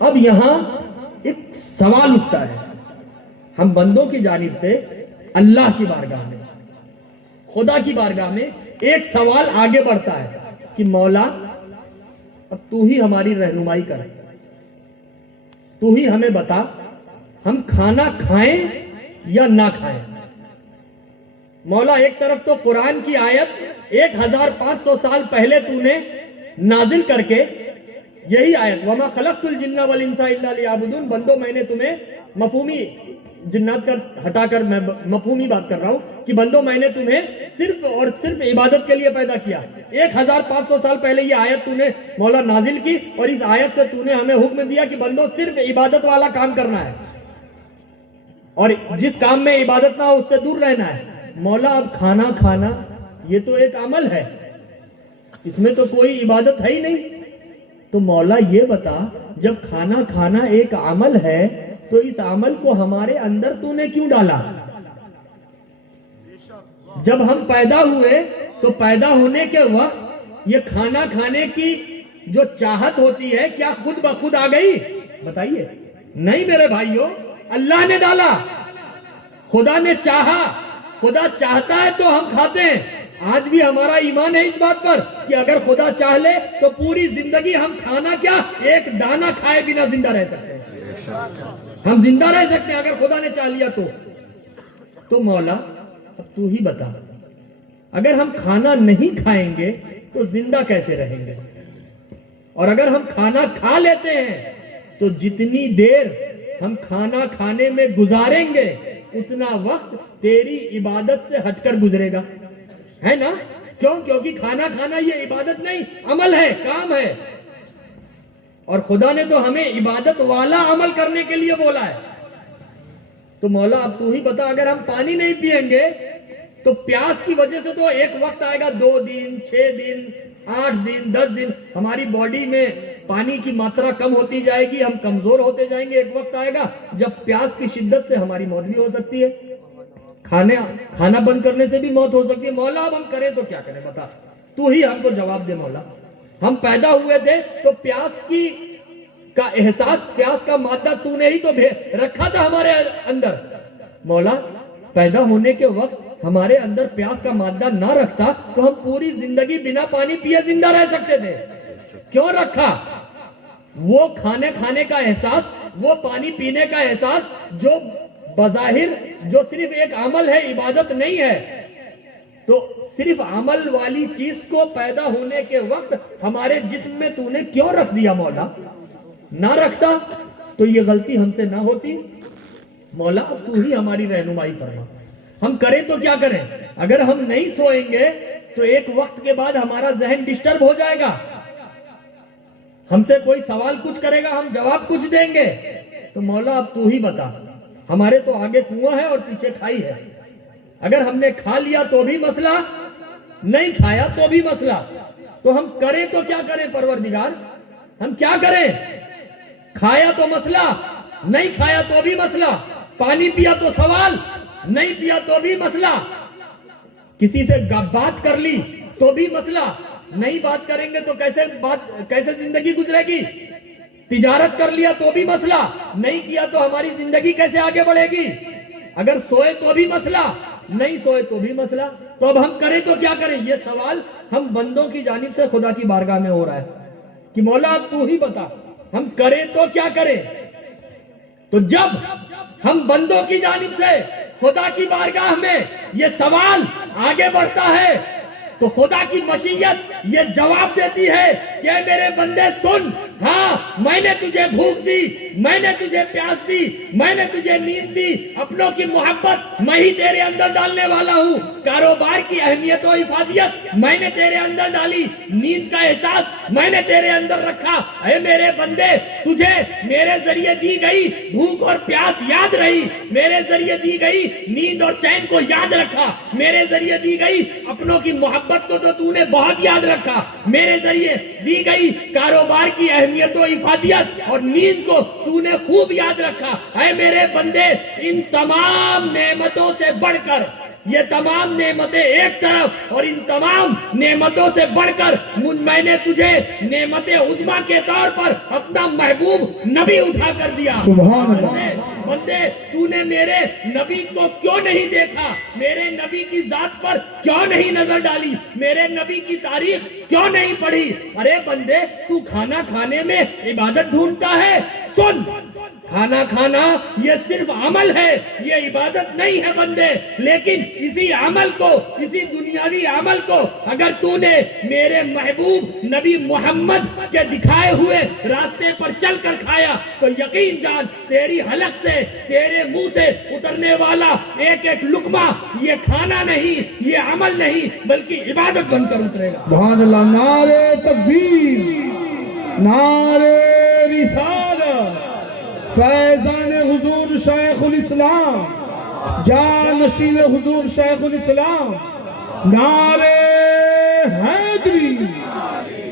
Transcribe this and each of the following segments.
اب یہاں ایک سوال اٹھتا ہے ہم بندوں کی جانب سے اللہ کی بارگاہ میں، خدا کی بارگاہ میں ایک سوال آگے بڑھتا ہے کہ مولا اب تو ہی ہماری رہنمائی کر، تو ہی ہمیں بتا ہم کھانا کھائیں یا نہ کھائیں۔ مولا ایک طرف تو قرآن کی آیت 1500 سال پہلے تو نے نازل کر کے یہی آیت وَمَا خَلَقْتُ الْجِنَّ وَالْإِنسَ إِلَّا لِيَعْبُدُونَ، بندوں میں نے تمہیں مفہومی جنات کا ہٹا کر میں مفہومی بات کر رہا ہوں کہ بندوں میں نے تمہیں صرف اور صرف عبادت کے لیے پیدا کیا۔ 1500 سال پہلے یہ آیت تو نے مولا نازل کی اور اس آیت سے تو نے ہمیں حکم دیا کہ بندوں صرف عبادت والا کام کرنا ہے اور جس کام میں عبادت نہ ہو اس سے دور رہنا ہے۔ مولا اب کھانا کھانا یہ تو ایک عمل ہے، اس میں تو کوئی عبادت ہے ہی نہیں، تو مولا یہ بتا جب کھانا کھانا ایک عمل ہے تو اس عمل کو ہمارے اندر تو نے کیوں ڈالا؟ جب ہم پیدا ہوئے تو پیدا ہونے کے وقت یہ کھانا کھانے کی جو چاہت ہوتی ہے کیا خود بخود آ گئی؟ بتائیے نہیں میرے بھائیوں، اللہ نے ڈالا، خدا نے چاہا، خدا چاہتا ہے تو ہم کھاتے ہیں۔ آج بھی ہمارا ایمان ہے اس بات پر کہ اگر خدا چاہ لے تو پوری زندگی ہم کھانا کیا ایک دانہ کھائے بنا زندہ رہ سکتے ہیں، ہم زندہ رہ سکتے ہیں اگر خدا نے چاہ لیا تو مولا اب تو ہی بتا اگر ہم کھانا نہیں کھائیں گے تو زندہ کیسے رہیں گے، اور اگر ہم کھانا کھا لیتے ہیں تو جتنی دیر ہم کھانا کھانے میں گزاریں گے اتنا وقت تیری عبادت سے ہٹ کر گزرے گا، ہے نا؟ کیوں؟ کیونکہ کھانا کھانا یہ عبادت نہیں، عمل ہے، کام ہے، اور خدا نے تو ہمیں عبادت والا عمل کرنے کے لیے بولا ہے۔ تو مولا اب تو ہی بتا اگر ہم پانی نہیں پیئیں گے تو پیاس کی وجہ سے تو ایک وقت آئے گا 2 دن 6 دن 8 دن 10 دن ہماری باڈی میں پانی کی ماترا کم ہوتی جائے گی، ہم کمزور ہوتے جائیں گے، ایک وقت آئے گا جب پیاس کی شدت سے ہماری موت بھی ہو سکتی ہے، کھانا بند کرنے سے بھی موت ہو سکتی ہے۔ مولا اب ہم کریں تو کیا کریں بتا، تو ہی ہم کو جواب دے مولا۔ ہم پیدا ہوئے تھے تو پیاس کا احساس، پیاس کا مادہ تو نے ہی تو رکھا تھا ہمارے اندر۔ مولا پیدا ہونے کے وقت ہمارے اندر پیاس کا مادہ نہ رکھتا تو ہم پوری زندگی بنا پانی پیے زندہ رہ سکتے تھے، کیوں رکھا؟ وہ کھانے کا احساس، وہ پانی پینے کا احساس جو بظاہر جو صرف ایک عمل ہے، عبادت نہیں ہے، تو صرف عمل والی چیز کو پیدا ہونے کے وقت ہمارے جسم میں تو نے کیوں رکھ دیا مولا؟ نہ رکھتا تو یہ غلطی ہم سے نہ ہوتی۔ مولا اب تو ہی ہماری رہنمائی فرما، ہم کریں تو کیا کریں؟ اگر ہم نہیں سوئیں گے تو ایک وقت کے بعد ہمارا ذہن ڈسٹرب ہو جائے گا، ہم سے کوئی سوال کچھ کرے گا ہم جواب کچھ دیں گے، تو مولا اب تو ہی بتا، ہمارے تو آگے کنواں ہے اور پیچھے کھائی ہے، اگر ہم نے کھا لیا تو بھی مسئلہ، نہیں کھایا تو بھی مسئلہ، تو ہم کریں تو کیا کریں پروردگار؟ ہم کیا کریں؟ کھایا تو مسئلہ، نہیں کھایا تو بھی مسئلہ، پانی پیا تو سوال، نہیں پیا تو بھی مسئلہ، کسی سے بات کر لی تو بھی مسئلہ، نہیں بات کریں گے تو کیسے زندگی گزرے گی؟ تجارت کر لیا تو بھی مسئلہ، نہیں کیا تو ہماری زندگی کیسے آگے بڑھے گی؟ اگر سوئے تو بھی مسئلہ، نہیں سوئے تو بھی مسئلہ، تو اب ہم کریں تو کیا کریں؟ یہ سوال ہم بندوں کی جانب سے خدا کی بارگاہ میں ہو رہا ہے کہ مولا اب تو ہی بتا ہم کریں تو کیا کریں؟ تو جب ہم بندوں کی جانب سے خدا کی بارگاہ میں یہ سوال آگے بڑھتا ہے تو خدا کی مشیت یہ جواب دیتی ہے کہ اے میرے بندے سن، ہاں میں نے تجھے بھوک دی، میں نے تجھے پیاس دی، میں نے تجھے نیند دی، اپنوں کی محبت میں ہی تیرے اندر ڈالنے والا ہوں، کاروبار کی اہمیت و افادیت میں نے تیرے اندر ڈالی، نیند کا احساس میں نے تیرے اندر رکھا۔ اے میرے بندے تجھے میرے ذریعے دی گئی بھوک اور پیاس یاد رہی، میرے ذریعے دی گئی نیند اور چین کو یاد رکھا، میرے ذریعے دی گئی اپنوں کی محبت کو تو نے بہت یاد رکھا، میرے ذریعے دی گئی کاروبار کی اہمیت و افادیت اور نیند کو تو نے خوب یاد رکھا۔ اے میرے بندے ان تمام نعمتوں سے بڑھ کر یہ تمام نعمتیں ایک طرف، اور ان تمام نعمتوں سے بڑھ کر میں نے تجھے نعمت عظمیٰ کے طور پر اپنا محبوب نبی اٹھا کر دیا۔ سبحان اللہ۔ بندے تو نے میرے نبی کو کیوں نہیں دیکھا؟ میرے نبی کی ذات پر کیوں نہیں نظر ڈالی؟ میرے نبی کی تاریخ کیوں نہیں پڑھی؟ ارے بندے تو کھانا کھانے میں عبادت ڈھونڈتا ہے، سن، کھانا کھانا یہ صرف عمل ہے، یہ عبادت نہیں ہے بندے۔ لیکن اسی عمل کو، اسی دنیاوی عمل کو اگر تو نے میرے محبوب نبی محمد کے دکھائے ہوئے راستے پر چل کر کھایا تو یقین جان تیری حلق سے، تیرے منہ سے اترنے والا ایک ایک لقمہ یہ کھانا نہیں، یہ عمل نہیں، بلکہ عبادت بن کر اترے گا۔ سبحان اللہ۔ نعرہ تکبیر، نعرہ رسالت، فیضان حضور شیخ الاسلام، جانشین حضور شیخ الاسلام، نعرہ حیدری۔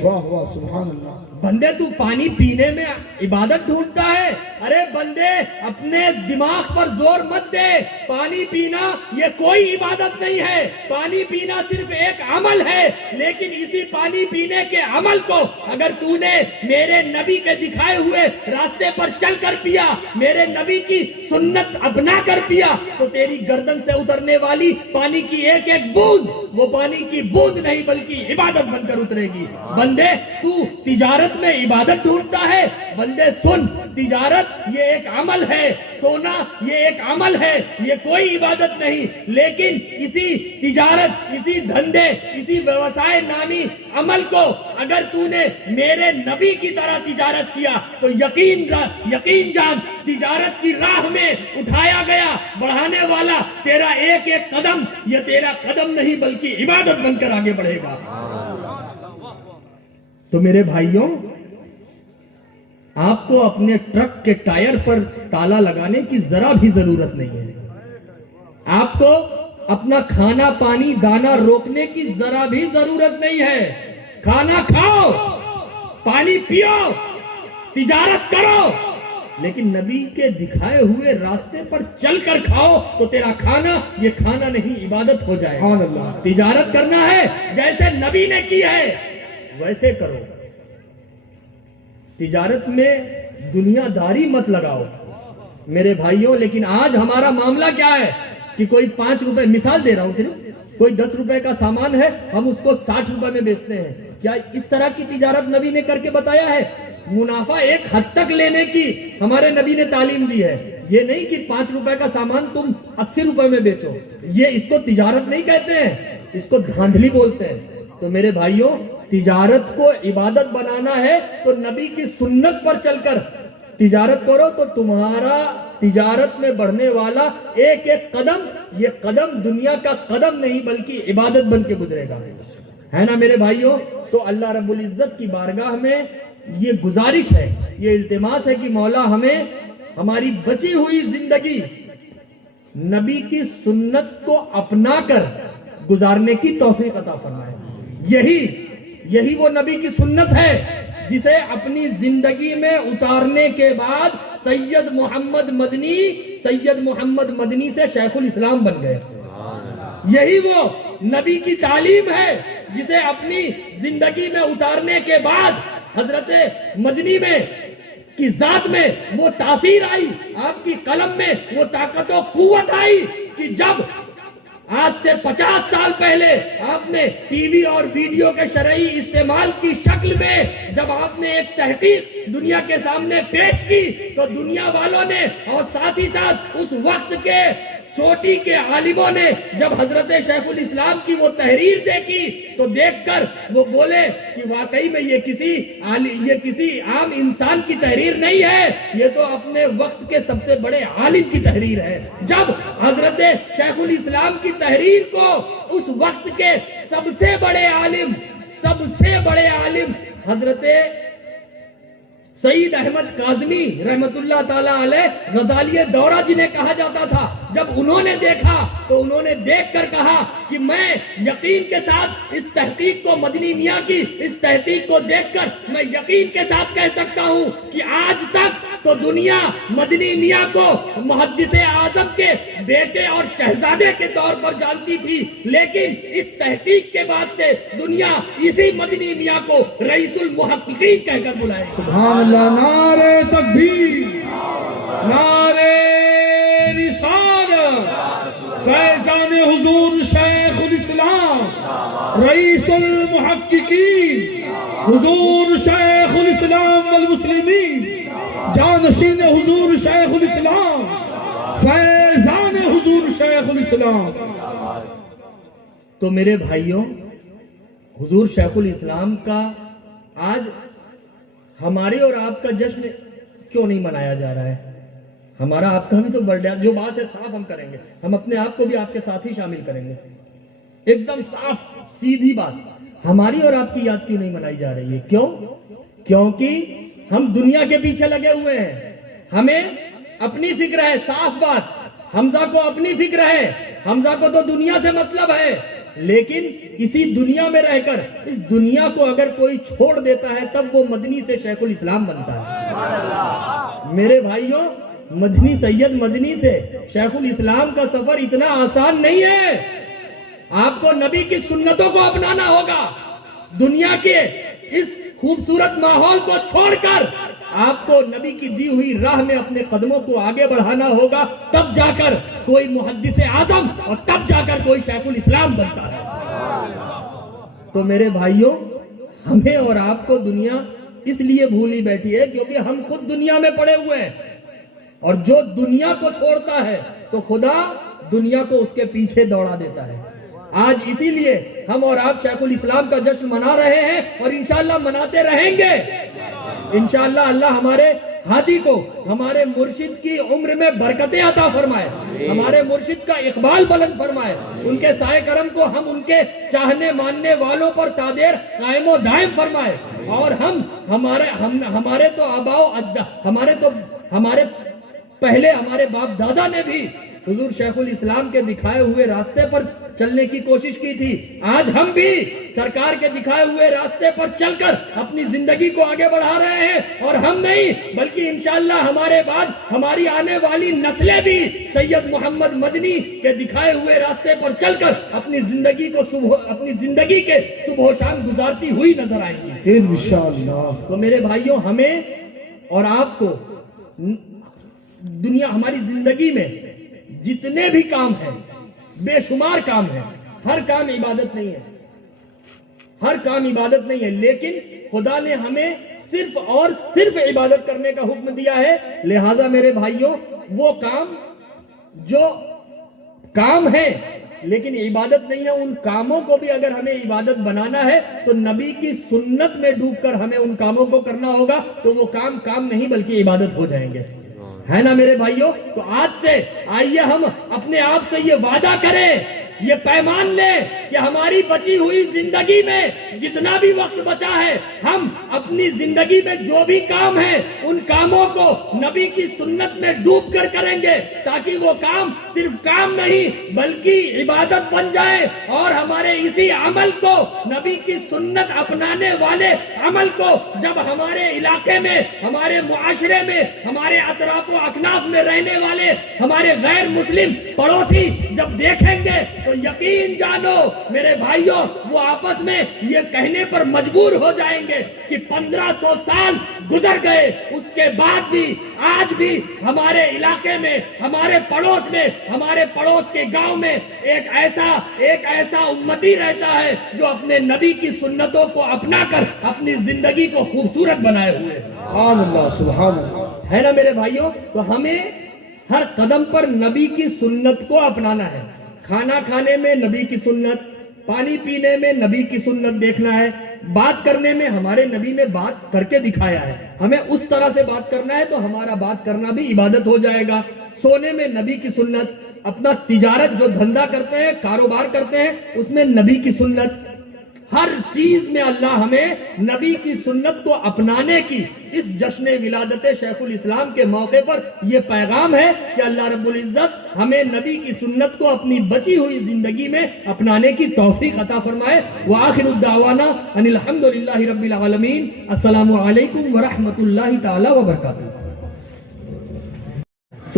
واہ واہ، سبحان اللہ۔ بندے تو پانی پینے میں عبادت ڈھونڈتا ہے؟ ارے بندے اپنے دماغ پر زور مت دے، پانی پینا یہ کوئی عبادت نہیں ہے، پانی پینا صرف ایک عمل ہے۔ لیکن اسی پانی پینے کے عمل کو اگر تو نے میرے نبی کے دکھائے ہوئے راستے پر چل کر پیا، میرے نبی کی سنت اپنا کر پیا، تو تیری گردن سے اترنے والی پانی کی ایک ایک بوند وہ پانی کی بوند نہیں بلکہ عبادت بن کر اترے گی۔ بندے تو تجارت میں عبادت ڈھونڈتا ہے؟ بندے سن، تجارت یہ ایک عمل ہے، سونا یہ ایک عمل ہے، یہ کوئی عبادت نہیں۔ لیکن اسی تجارت، اسی دھندے، اسی ویوسائے نامی عمل کو اگر تو نے میرے نبی کی طرح تجارت کیا تو یقین جان تجارت کی راہ میں اٹھایا گیا بڑھانے والا تیرا ایک ایک قدم یہ تیرا قدم نہیں بلکہ عبادت بن کر آگے بڑھے گا۔ تو میرے بھائیوں، آپ کو اپنے ٹرک کے ٹائر پر تالا لگانے کی ذرا بھی ضرورت نہیں ہے، آپ کو اپنا کھانا پانی دانا روکنے کی ذرا بھی ضرورت نہیں ہے۔ کھانا کھاؤ، پانی پیو، تجارت کرو، لیکن نبی کے دکھائے ہوئے راستے پر چل کر کھاؤ تو تیرا کھانا یہ کھانا نہیں عبادت ہو جائے گا۔ تجارت کرنا ہے جیسے نبی نے کی ہے ویسے کرو، تجارت میں دنیا داری مت لگاؤ میرے بھائیوں۔ لیکن آج ہمارا معاملہ کیا ہے کہ کوئی 5 روپے، مثال دے رہا ہوں صرف، کوئی 10 روپے کا سامان ہے ہم اس کو 60 روپے میں بیچتے ہیں۔ کیا اس طرح کی تجارت نبی نے کر کے بتایا ہے؟ منافع ایک حد تک لینے کی ہمارے نبی نے تعلیم دی ہے، یہ نہیں کہ 5 روپے کا سامان تم 80 روپے میں بیچو، یہ اس کو تجارت نہیں کہتے ہیں، اس کو دھاندلی بولتے ہیں۔ تو میرے بھائیوں، تجارت کو عبادت بنانا ہے تو نبی کی سنت پر چل کر تجارت کرو تو تمہارا تجارت میں بڑھنے والا ایک ایک قدم یہ قدم دنیا کا قدم نہیں بلکہ عبادت بن کے گزرے گا، ہے نا میرے بھائیوں۔ تو اللہ رب العزت کی بارگاہ میں یہ گزارش ہے، یہ التماس ہے کہ مولا ہمیں ہماری بچی ہوئی زندگی نبی کی سنت کو اپنا کر گزارنے کی توفیق عطا فرمائے۔ یہی وہ نبی کی سنت ہے جسے اپنی زندگی میں اتارنے کے بعد سید محمد مدنی سے شیخ الاسلام بن گئے۔ یہی وہ نبی کی تعلیم ہے جسے اپنی زندگی میں اتارنے کے بعد حضرت مدنی میں کی ذات میں وہ تاثیر آئی، آپ کی قلم میں وہ طاقت و قوت آئی کہ جب آج سے 50 سال پہلے آپ نے ٹی وی اور ویڈیو کے شرعی استعمال کی شکل میں جب آپ نے ایک تحقیق دنیا کے سامنے پیش کی تو دنیا والوں نے اور ساتھ ہی ساتھ اس وقت کے چوٹی کے عالموں نے جب حضرت شیخ الاسلام کی وہ تحریر دیکھی تو دیکھ کر وہ بولے کہ واقعی میں یہ کسی عام انسان کی تحریر نہیں ہے، یہ تو اپنے وقت کے سب سے بڑے عالم کی تحریر ہے۔ جب حضرت شیخ الاسلام کی تحریر کو اس وقت کے سب سے بڑے عالم حضرت سعید احمد کاظمی رحمت اللہ تعالیٰ علیہ غزالی دورہ جنہیں کہا جاتا تھا، جب انہوں نے دیکھا تو انہوں نے دیکھ کر کہا کہ میں یقین کے ساتھ اس تحقیق کو مدنی میاں کی اس تحقیق کو دیکھ کر میں یقین کے ساتھ کہہ سکتا ہوں کہ آج تک تو دنیا مدنی میاں کو محدث اعظم کے بیٹے اور شہزادے کے طور پر جانتی تھی، لیکن اس تحقیق کے بعد سے دنیا اسی مدنی میاں کو رئیس المحققین کہہ کر بلائے۔ سبحان اللہ، نعرہ تکبیر، نعرہ رسالت، فیضان حضور شیخ الاسلام رئیس المحققین حضور شیخ الاسلام والمسلمین، جانشین حضور شیخ الاسلام، فیضان حضور شیخ الاسلام۔ تو میرے بھائیوں، حضور شیخ الاسلام کا آج ہمارے اور آپ کا جشن کیوں نہیں منایا جا رہا ہے؟ ہمارا آپ کا بھی تو برڈے، جو بات ہے صاف ہم کریں گے، ہم اپنے آپ کو بھی آپ کے ساتھ ہی شامل کریں گے، ایک دم صاف سیدھی بات، ہماری اور آپ کی یاد کیوں نہیں منائی جا رہی ہے؟ کیوں؟ کیونکہ ہم دنیا کے پیچھے لگے ہوئے ہیں، ہمیں اپنی فکر ہے، صاف بات، حمزہ کو اپنی فکر ہے، حمزہ کو تو دنیا سے مطلب ہے، لیکن اسی دنیا میں رہ کر اس دنیا کو اگر کوئی چھوڑ دیتا ہے تب وہ مدنی سے شیخ الاسلام بنتا ہے۔ میرے بھائیوں، مدنی سید مدنی سے شیخ الاسلام کا سفر اتنا آسان نہیں ہے۔ آپ کو نبی کی سنتوں کو اپنانا ہوگا، دنیا کے اس خوبصورت ماحول کو چھوڑ کر آپ کو نبی کی دی ہوئی راہ میں اپنے قدموں کو آگے بڑھانا ہوگا، تب جا کر کوئی محدث اعظم اور تب جا کر کوئی شیخ الاسلام بنتا ہے۔ تو میرے بھائیوں، ہمیں اور آپ کو دنیا اس لیے بھولی بیٹھی ہے کیونکہ ہم خود دنیا میں پڑے ہوئے ہیں، اور جو دنیا کو چھوڑتا ہے تو خدا دنیا کو اس کے پیچھے دوڑا دیتا ہے۔ آج اسی لیے ہم اور آپ شیخ الاسلام کا جشن منا رہے ہیں اور انشاءاللہ مناتے رہیں گے۔ انشاءاللہ اللہ ہمارے ہادی کو، ہمارے مرشد کی عمر میں برکتیں عطا فرمائے، ہمارے مرشد کا اقبال بلند فرمائے، ان کے سائے کرم کو ہم ان کے چاہنے ماننے والوں پر تادیر قائم و دائم فرمائے، اور ہمارے تو آباء و اجداد، ہمارے پہلے ہمارے باپ دادا نے بھی حضور شیخ الاسلام کے دکھائے ہوئے راستے پر چلنے کی کوشش کی تھی۔ آج ہم بھی سرکار کے دکھائے ہوئے راستے پر چل کر اپنی زندگی کو آگے بڑھا رہے ہیں، اور ہم نہیں بلکہ انشاءاللہ ہمارے بعد ہماری آنے والی نسلیں بھی سید محمد مدنی کے دکھائے ہوئے راستے پر چل کر اپنی زندگی کے صبح و شام گزارتی ہوئی نظر آئیں گی انشاءاللہ۔ تو میرے بھائیوں، ہمیں اور آپ کو دنیا، ہماری زندگی میں جتنے بھی کام ہیں، بے شمار کام ہیں، ہر کام عبادت نہیں ہے، ہر کام عبادت نہیں ہے، لیکن خدا نے ہمیں صرف اور صرف عبادت کرنے کا حکم دیا ہے۔ لہذا میرے بھائیوں، وہ کام جو کام ہے لیکن عبادت نہیں ہے، ان کاموں کو بھی اگر ہمیں عبادت بنانا ہے تو نبی کی سنت میں ڈوب کر ہمیں ان کاموں کو کرنا ہوگا، تو وہ کام نہیں بلکہ عبادت ہو جائیں گے، ہے نا میرے بھائیوں؟ تو آج سے آئیے ہم اپنے آپ سے یہ وعدہ کریں، یہ پیمان لیں کہ ہماری بچی ہوئی زندگی میں جتنا بھی وقت بچا ہے، ہم اپنی زندگی میں جو بھی کام ہیں ان کاموں کو نبی کی سنت میں ڈوب کر کریں گے، تاکہ وہ کام صرف کام نہیں بلکہ عبادت بن جائے، اور ہمارے اسی عمل کو، نبی کی سنت اپنانے والے عمل کو، جب ہمارے علاقے میں، ہمارے معاشرے میں، ہمارے اطراف و اکناف میں رہنے والے ہمارے غیر مسلم پڑوسی جب دیکھیں گے تو یقین جانو میرے بھائیوں، وہ آپس میں یہ کہنے پر مجبور ہو جائیں گے کہ 1500 سال گزر گئے، اس کے بعد بھی آج بھی ہمارے علاقے میں، ہمارے پڑوس میں، ہمارے پڑوس کے گاؤں میں ایک ایسا امتی رہتا ہے جو اپنے نبی کی سنتوں کو اپنا کر اپنی زندگی کو خوبصورت بنائے ہوئے۔ سبحان اللہ، سبحان اللہ، ہے نا میرے بھائیوں؟ تو ہمیں ہر قدم پر نبی کی سنت کو اپنانا ہے، کھانا کھانے میں نبی کی سنت، پانی پینے میں نبی کی سنت دیکھنا ہے، بات کرنے میں ہمارے نبی نے بات کر کے دکھایا ہے، ہمیں اس طرح سے بات کرنا ہے تو ہمارا بات کرنا بھی عبادت ہو جائے گا۔ سونے میں نبی کی سنت، اپنا تجارت جو دھندا کرتے ہیں، کاروبار کرتے ہیں، اس میں نبی کی سنت، ہر چیز میں اللہ ہمیں نبی کی سنت کو اپنانے کی، اس جشن ولادت شیخ الاسلام کے موقع پر یہ پیغام ہے کہ اللہ رب العزت ہمیں نبی کی سنت کو اپنی بچی ہوئی زندگی میں اپنانے کی توفیق عطا فرمائے۔ وآخر الدعوانا ان الحمدللہ رب العالمین۔ السلام علیکم ورحمۃ اللہ تعالی وبرکاتہ۔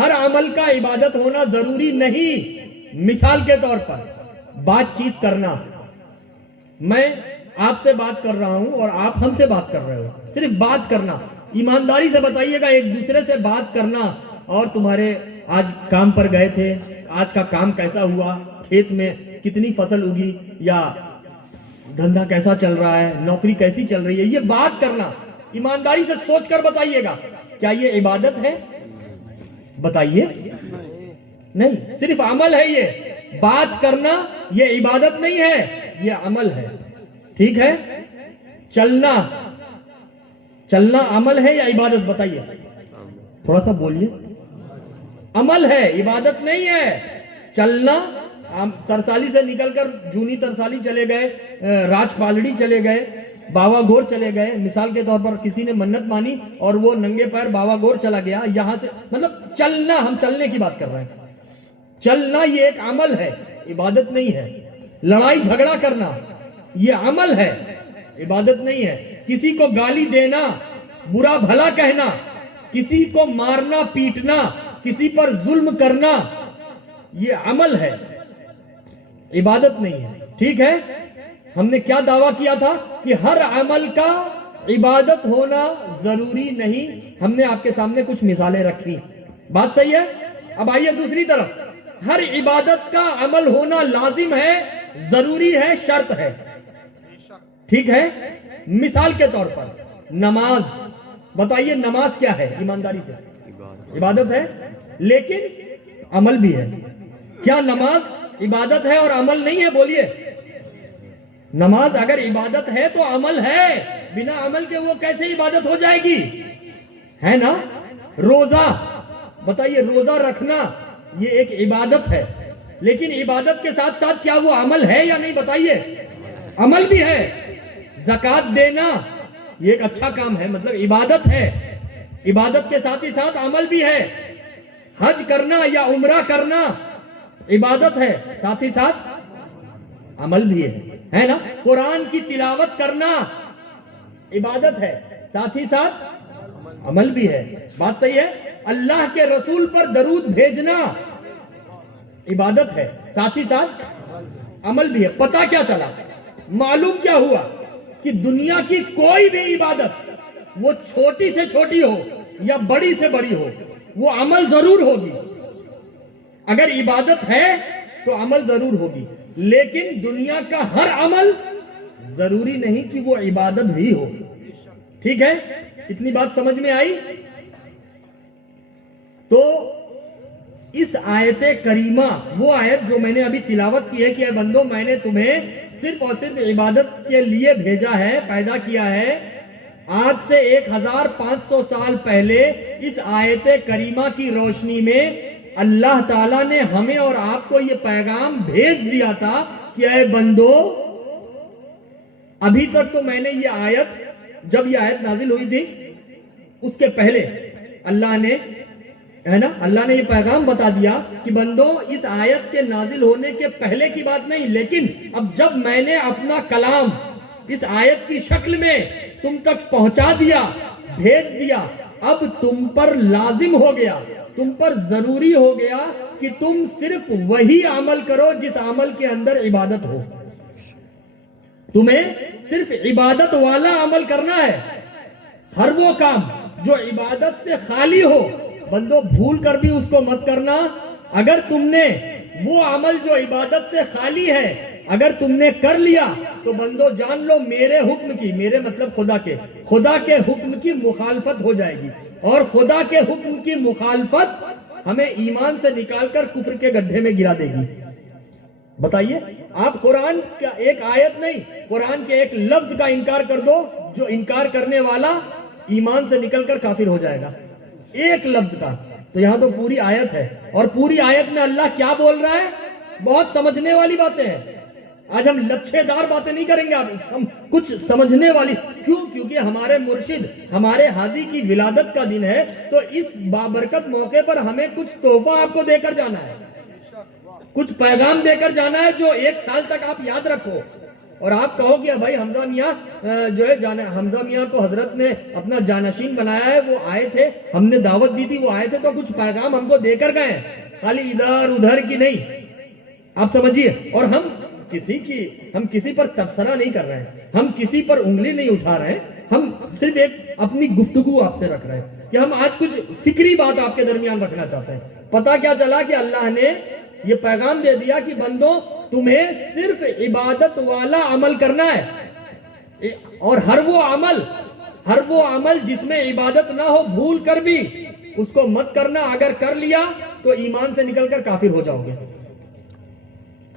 ہر عمل کا عبادت ہونا ضروری نہیں. مثال کے طور پر بات چیت کرنا. میں آپ سے بات کر رہا ہوں اور آپ ہم سے بات کر رہے ہو. صرف بات کرنا. ایمانداری سے بتائیے گا ایک دوسرے سے بات کرنا. اور تمہارے آج کام پر گئے تھے, آج کا کام کیسا ہوا, کھیت میں کتنی فصل اگی, یا دھندا کیسا چل رہا ہے, نوکری کیسی چل رہی ہے, یہ بات کرنا. ایمانداری سے سوچ کر بتائیے گا, کیا یہ عبادت ہے؟ بتائیے. نہیں, صرف عمل ہے. یہ بات کرنا یہ عبادت نہیں ہے, یہ عمل ہے. ٹھیک ہے. چلنا عمل ہے یا عبادت؟ بتائیے, تھوڑا سا بولیے. عمل ہے, عبادت نہیں ہے. چلنا, ترسالی سے نکل کر جونی ترسالی چلے گئے, راج پالڑی چلے گئے, باوا گور چلے گئے. مثال کے طور پر کسی نے منت مانی اور وہ ننگے پیر باوا گور چلا گیا. یہاں سے مطلب چلنا, ہم چلنے کی بات کر رہے ہیں. چلنا یہ ایک عمل ہے, عبادت نہیں ہے. لڑائی جھگڑا کرنا یہ عمل ہے, عبادت نہیں ہے. کسی کو گالی دینا, برا بھلا کہنا, کسی کو مارنا پیٹنا, کسی پر ظلم کرنا, یہ عمل ہے, عبادت نہیں ہے. ٹھیک ہے. ہم نے کیا دعویٰ کیا تھا کہ ہر عمل کا عبادت ہونا ضروری نہیں. ہم نے آپ کے سامنے کچھ مثالیں رکھی. بات صحیح ہے. اب آئیے دوسری طرف. ہر عبادت کا عمل ہونا لازم ہے, ضروری ہے, شرط ہے. ٹھیک ہے. مثال کے طور پر نماز. بتائیے نماز کیا ہے؟ ایمانداری سے عبادت ہے, لیکن عمل بھی ہے. کیا نماز عبادت ہے اور عمل نہیں ہے؟ بولیے. نماز اگر عبادت ہے تو عمل ہے, بنا عمل کے وہ کیسے عبادت ہو جائے گی؟ ہے نا. روزہ, بتائیے روزہ رکھنا یہ ایک عبادت ہے, لیکن عبادت کے ساتھ ساتھ کیا وہ عمل ہے یا نہیں؟ بتائیے. عمل بھی ہے. زکوٰۃ دینا یہ ایک اچھا کام ہے, مطلب عبادت ہے, عبادت کے ساتھ ہی ساتھ عمل بھی ہے. حج کرنا یا عمرہ کرنا عبادت ہے, ساتھ ہی ساتھ عمل بھی ہے نا. قرآن کی تلاوت کرنا عبادت ہے, ساتھ ہی ساتھ عمل بھی ہے. بات صحیح ہے. اللہ کے رسول پر درود بھیجنا عبادت ہے, ساتھ ہی ساتھ عمل بھی ہے. پتہ کیا چلا, معلوم کیا ہوا کہ دنیا کی کوئی بھی عبادت وہ چھوٹی سے چھوٹی ہو یا بڑی سے بڑی ہو, وہ عمل ضرور ہوگی. اگر عبادت ہے تو عمل ضرور ہوگی, لیکن دنیا کا ہر عمل ضروری نہیں کہ وہ عبادت بھی ہو. ٹھیک ہے. اتنی بات سمجھ میں آئی؟ تو اس آیت کریمہ, وہ آیت جو میں نے ابھی تلاوت کی ہے کہ اے بندو میں نے تمہیں صرف اور صرف عبادت کے لیے بھیجا ہے, پیدا کیا ہے. آج سے 1500 سال پہلے اس آیت کریمہ کی روشنی میں اللہ تعالیٰ نے ہمیں اور آپ کو یہ پیغام بھیج دیا تھا کہ اے بندو, ابھی تک تو میں نے یہ آیت, جب یہ آیت نازل ہوئی تھی اس کے پہلے اللہ نے, ہے نا, اللہ نے یہ پیغام بتا دیا کہ بندو اس آیت کے نازل ہونے کے پہلے کی بات نہیں, لیکن اب جب میں نے اپنا کلام اس آیت کی شکل میں تم تک پہنچا دیا, بھیج دیا, اب تم پر لازم ہو گیا, تم پر ضروری ہو گیا کہ تم صرف وہی عمل کرو جس عمل کے اندر عبادت ہو. تمہیں صرف عبادت والا عمل کرنا ہے. ہر وہ کام جو عبادت سے خالی ہو, بندو بھول کر بھی اس کو مت کرنا. اگر تم نے وہ عمل جو عبادت سے خالی ہے اگر تم نے کر لیا تو بندو جان لو میرے حکم کی, میرے مطلب خدا کے حکم کی مخالفت ہو جائے گی, اور خدا کے حکم کی مخالفت ہمیں ایمان سے نکال کر کفر کے گڈھے میں گرا دے گی. بتائیے, آپ قرآن کا ایک آیت نہیں, قرآن کے ایک لفظ کا انکار کر دو, جو انکار کرنے والا ایمان سے نکل کر کافر ہو جائے گا, ایک لفظ کا. تو یہاں تو پوری آیت ہے, اور پوری آیت میں اللہ کیا بول رہا ہے, بہت سمجھنے والی باتیں ہیں. آج ہم لچھے دار باتیں نہیں کریں گے, آپ کچھ سمجھنے والی. کیوں؟ کیونکہ ہمارے مرشد, ہمارے ہادی کی ولادت کا دن ہے, تو اس بابرکت موقع پر ہمیں کچھ تحفہ آپ کو دے کر جانا ہے, کچھ پیغام دے کر جانا ہے جو 1 سال تک آپ یاد رکھو. اور آپ کہو کہ بھائی حمزہ میاں جو ہے حمزہ میاں کو حضرت نے اپنا جانشین بنایا ہے، وہ آئے تھے، ہم نے دعوت دی تھی، وہ آئے تھے تو کچھ پیغام ہم کو دے کر گئے ہیں، خالی ادھر ادھر کی نہیں، آپ سمجھیے۔ اور ہم کسی پر تبصرہ نہیں کر رہے ہیں، ہم کسی پر انگلی نہیں اٹھا رہے ہیں، ہم صرف ایک اپنی گفتگو آپ سے رکھ رہے ہیں کہ ہم آج کچھ فکری بات آپ کے درمیان رکھنا چاہتے ہیں۔ پتہ کیا چلا کہ اللہ نے یہ پیغام دے دیا کہ بندو تمہیں صرف عبادت والا عمل کرنا ہے، اور ہر وہ عمل جس میں عبادت نہ ہو بھول کر بھی اس کو مت کرنا، اگر کر لیا تو ایمان سے نکل کر کافر ہو جاؤ گے۔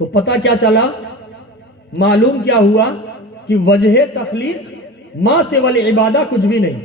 تو پتہ کیا چلا، معلوم کیا ہوا کہ وجہ تخلیق ماں سے والی عبادہ کچھ بھی نہیں،